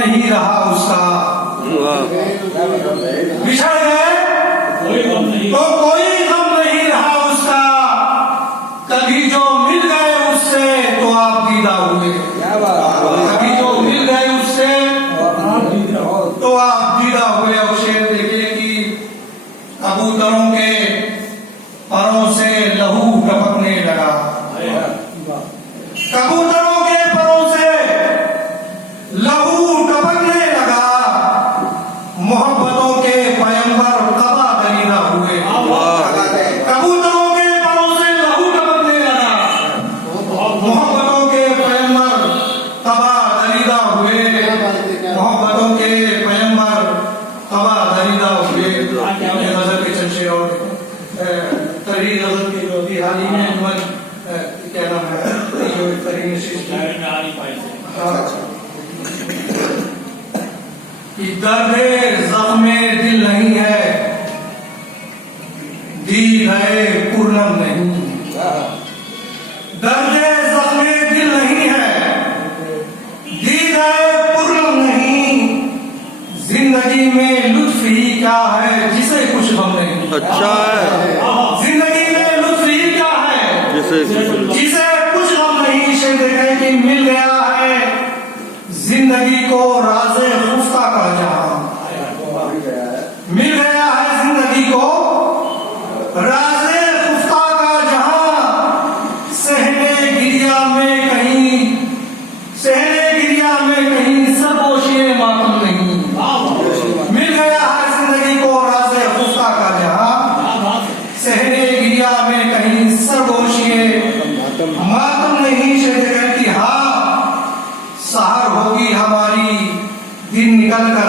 नहीं रहा उसका। बिछड़ गए तो कोई गम नहीं रहा उसका, कभी जो मिल गए उससे तो आप दीदा हुए। कभी जो मिल गए उससे तो आप दीदा हुए। और शेर देखिए कि कबूतरों के परों से लहू टपकने लगा। कबूतरों के परों से लहू टपकने लगा, मोहब्बतों के पैगंबर कबा दरीदा हुए। कबूतरों के परों से लहू टपकने लगा, मोहब्बतों के पैगंबर कबा दरीदा हुए। मोहब्बतों के पैगंबर कबा दरीदा हुए। नजर के चर्चे और तहरीर नजर की जो अभी हाल ही में क्या नाम है कि दर्दे ज़ख्मे दिल नहीं है, दीद है पूर्णम नहीं। दर्दे ज़ख्मे दिल नहीं है, दीद है पूर्णम नहीं। जिंदगी में लुत्फ ही क्या है जिसे कुछ गम नहीं। अच्छा है। जिंदगी में लुत्फ ही क्या है जिसे कुछ गम नहीं। शेर देखे कि मिल गया है जिंदगी को राज़े खुफ्ता का जहां। मिल गया है जिंदगी को राज़े खुफ्ता का जहां। सहने गिरिया में कहीं सरपोशिए मातम नहीं। मिल गया है जिंदगी को राज़े खुफ्ता का जहां। सहने गिरिया में कहीं सरपोशिए मातम नहीं। शेर की हाँ सहर होगी हमारी दिन निकल कर